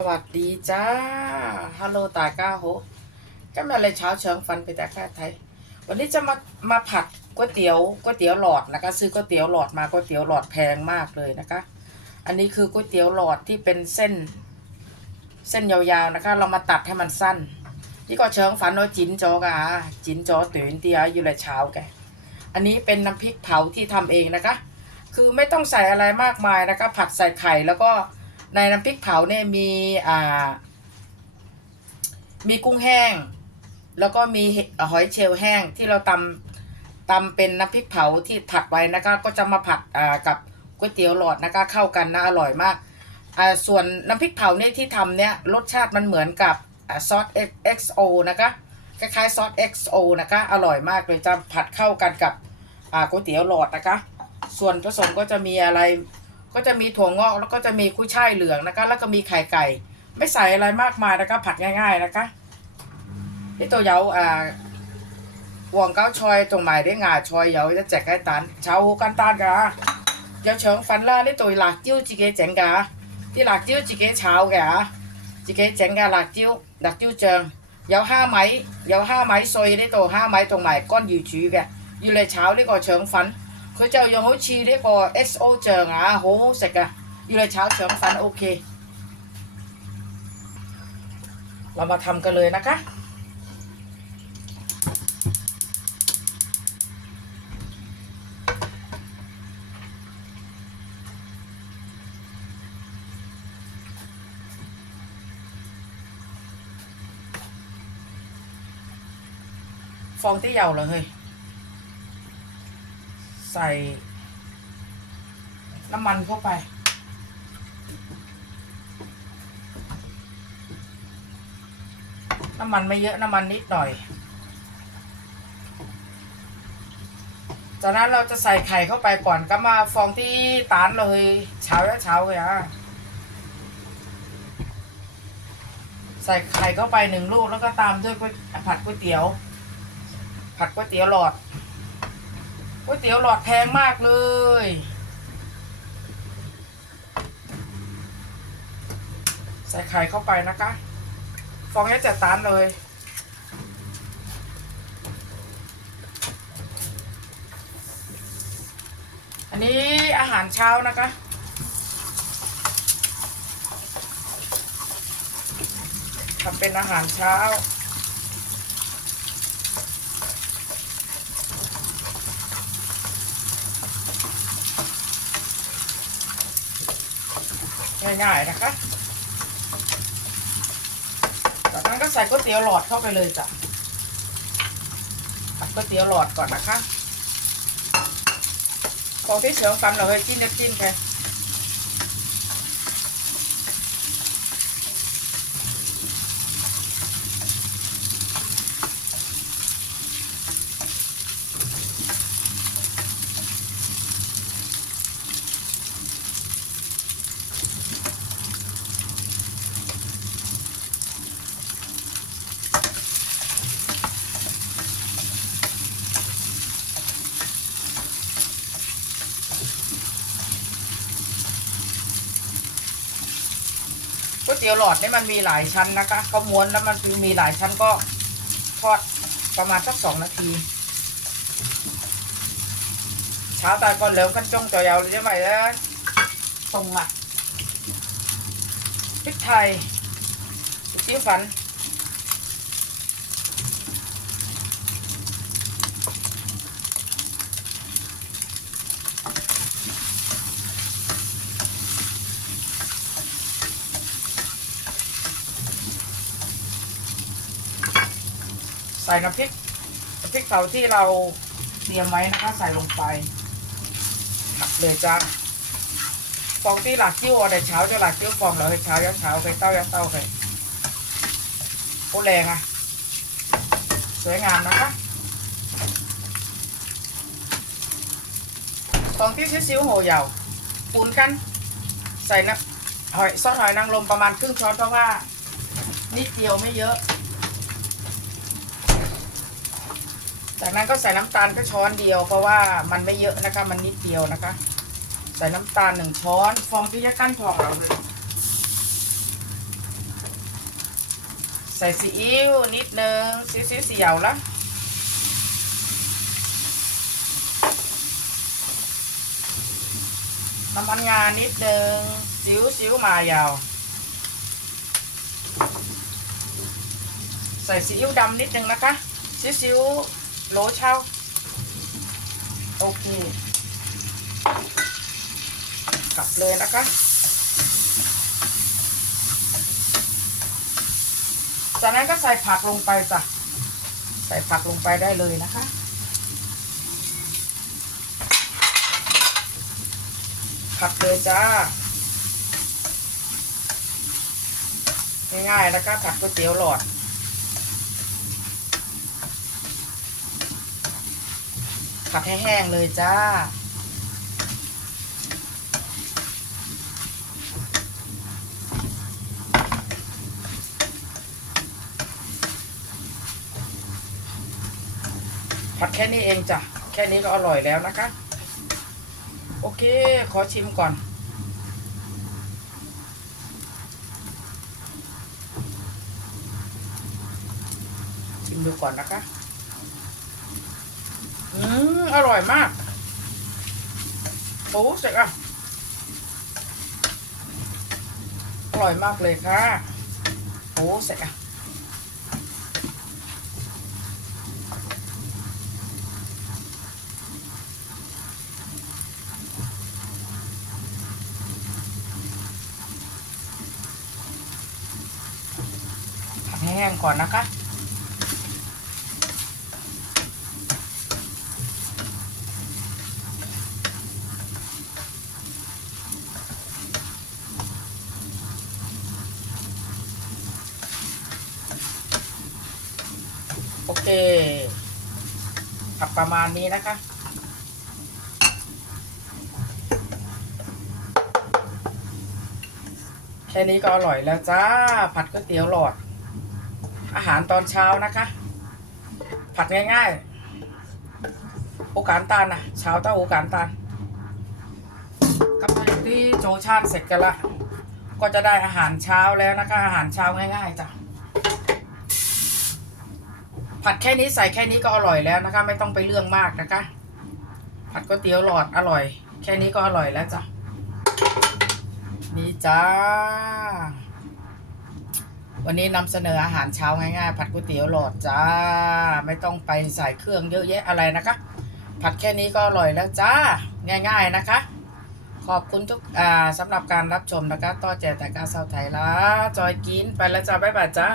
สวัสดีจ้า ฮัลโหลตาก้าโหก็มาเลยเช้าเชิงฟันไปต่ค่าไทย วันนี้จะมา มาผัดก๋วยเตี๋ยว ก๋วยเตี๋ยวหลอดนะคะ ซื้อก๋วยเตี๋ยวหลอดมา ก๋วยเตี๋ยวหลอดแพงมากเลยนะคะ อันนี้คือก๋วยเตี๋ยวหลอดที่เป็นเส้น เส้นยาวๆนะคะ เรามาตัดให้มันสั้น นี่ก็เชิงฟันว่าจินจอกะจินจอตื่นเตียอยู่เลยเช้าแก อันนี้เป็นน้ำพริกเผาที่ทำเองนะคะ คือไม่ต้องใส่อะไรมากมายนะคะ ผัดใส่ไข่แล้วก็ ในน้ำพริกเผาเนี่ยมีอ่า มีกุ้งแห้ง แล้วก็มีหอยเชลล์แห้งที่เราตำตำเป็นน้ำพริกเผาที่ผัดไว้นะคะก็จะมาผัดอ่ากับก๋วยเตี๋ยวหลอดนะคะเข้ากันนะอร่อยมากอ่าส่วนน้ำพริกเผาเนี่ยที่ทำเนี่ยรสชาติมันเหมือนกับอ่าซอส XO นะคะคล้ายๆซอส XO นะคะ อร่อยมากเลยจะผัดเข้ากันกับก๋วยเตี๋ยวหลอดนะคะ ส่วนผสมก็จะมีอะไร ก็จะมีถั่วงอกแล้วก็จะมีกุ้ยช่ายเหลืองนะคะ แล้วก็มีไข่ไก่ ไม่ใส่อะไรมากมายนะคะ ผัดง่าย ๆนะคะที่โตัวเยาอ่าห่วงเก้าชอยตรงหมายได้งาชอยเยาจะแจกไก่ตันเช้ากันตานกะเยาเฉิงฟันล่าได้ตัวหลักจิ้วจีเกแจงกะที่หลักจิ้วจีเกเช้ากะจีเกแจงกะหลักจิ้วหลักจิ้วเจิงเยาห้าไม้เยาห้าไม้ซอยได้ตัวห้าไม้ตรงหมายก้อนอยู่ชื้อกอยู่เลยเช้าได้ก่อเฉิงฟัน 佢就用好似呢个 XO 酱啊，好好食噶，要嚟炒肠粉 OK。เรามาทำกันเลยนะคะ ฟองที่เหยาเลยเฮ้ย ใส่ น้ำมันเข้าไป น้ำมันไม่เยอะน้ำมันนิดหน่อย จากนั้นเราจะใส่ไข่เข้าไปก่อนก็มาฟองที่ตานเลยเช้าแล้วเช้าเลยอะใส่ไข่เข้าไปหนึ่งลูกแล้วก็ตามด้วยก๋วยผัดก๋วยเตี๋ยว ผัดก๋วยเตี๋ยวหลอด ก๋วยเตี๋ยวหลอดแพงมากเลย ใส่ไข่เข้าไปนะคะฟองนี้จะตานเลยอันนี้อาหารเช้านะคะ ทำเป็นอาหารเช้า ง่ายๆนะคะ จากนั้นก็ใส่ก๋วยเตี๋ยวหลอดเข้าไปเลยจ้ะผัดก๋วยเตี๋ยวหลอดก่อนนะคะของที่เฉียวซ้ำเราให้จิ้มน้ำจิ้มไป เตี๋ยวหลอดนี่มันมีหลายชั้นนะคะก็ม้วนแล้วมันมีหลายชั้นก็ทอดประมาณสักสองนาทีเช้าตายก่อนแล้วกันจ้องตัวยาวเลยใช่ไหมแล้วตรงอะพริกไทยจิ้มฟัน ใส่น้ำพริกน้ำพริกเผาที่เราเตรียมไว้นะคะใส่ลงไปผัดเลยจ้าฟองที่หลักจิ้วอะไรเช้าจะหลักจิ้วฟองเหรอเช้ายัเช้าไปเต้ายัเต้าไปโอ้แรงอะ สวยงามนะคะฟองที่ซิ้วๆโหยาวปูนกันใส่น้ำหอยซอสหอยนางรมประมาณครึ่งช้อนเพราะว่านิดเดียวไม่เยอะ จากนั้นก็ใส่น้ำตาลก็ช้อนเดียว เพราะว่ามันไม่เยอะนะคะ มันนิดเดียวนะคะ ใส่น้ำตาลหนึ่งช้อนฟองที่จะกั้นทองเราเลยใส่ซีอิ๊วนิดนึงซีซีเสียวละน้ำมันงานิดนึงซิวซิวมายาว ใส่ซีอิ๊วดำนิดนึงนะคะซีซิว โลเช่าโอเค กลับเลยนะคะ จากนั้นก็ใส่ผักลงไปจ้ะ ใส่ผักลงไปได้เลยนะคะผัดเลยจ้า ง่ายๆนะคะผัดก๋วยเตี๋ยวหลอด ผัดให้แห้งเลยจ้า ผัดแค่นี้เองจ้ะ แค่นี้ก็อร่อยแล้วนะคะ โอเค ขอชิมก่อนชิมดูก่อนนะคะ อืมอร่อยมาก โอ้เสร็จอะ อร่อยมากเลยค่ะโอ้เสร็จอะผัดให้แห้งก่อนนะคะ เคผัดประมาณนี้นะคะ แค่นี้ก็อร่อยแล้วจ้า ผัดก๋วยเตี๋ยวหลอด อาหารตอนเช้านะคะ ผัดง่ายๆโอกานตาลนะเช้าเต้าโอกานตาลกับที่โจชาติเสร็จกันละ ก็จะได้อาหารเช้าแล้วนะคะ อาหารเช้าง่ายๆจ้ะ ผัดแค่นี้ใส่แค่นี้ก็อร่อยแล้วนะคะ ไม่ต้องไปเรื่องมากนะคะ ผัดก๋วยเตี๋ยวหลอดอร่อย แค่นี้ก็อร่อยแล้วจ้ะนี่จ้า วันนี้นำเสนออาหารเช้าง่ายๆ ผัดก๋วยเตี๋ยวหลอดจ้า ไม่ต้องไปใส่เครื่องเยอะแยะอะไรนะคะ ผัดแค่นี้ก็อร่อยแล้วจ้า ง่าย ๆนะคะ ขอบคุณทุกอ่าสำหรับการรับชมนะคะ ต่อแจแต่กาเซาไทยละจอยกินไปแล้วจ้าบ๊ายบายจ้า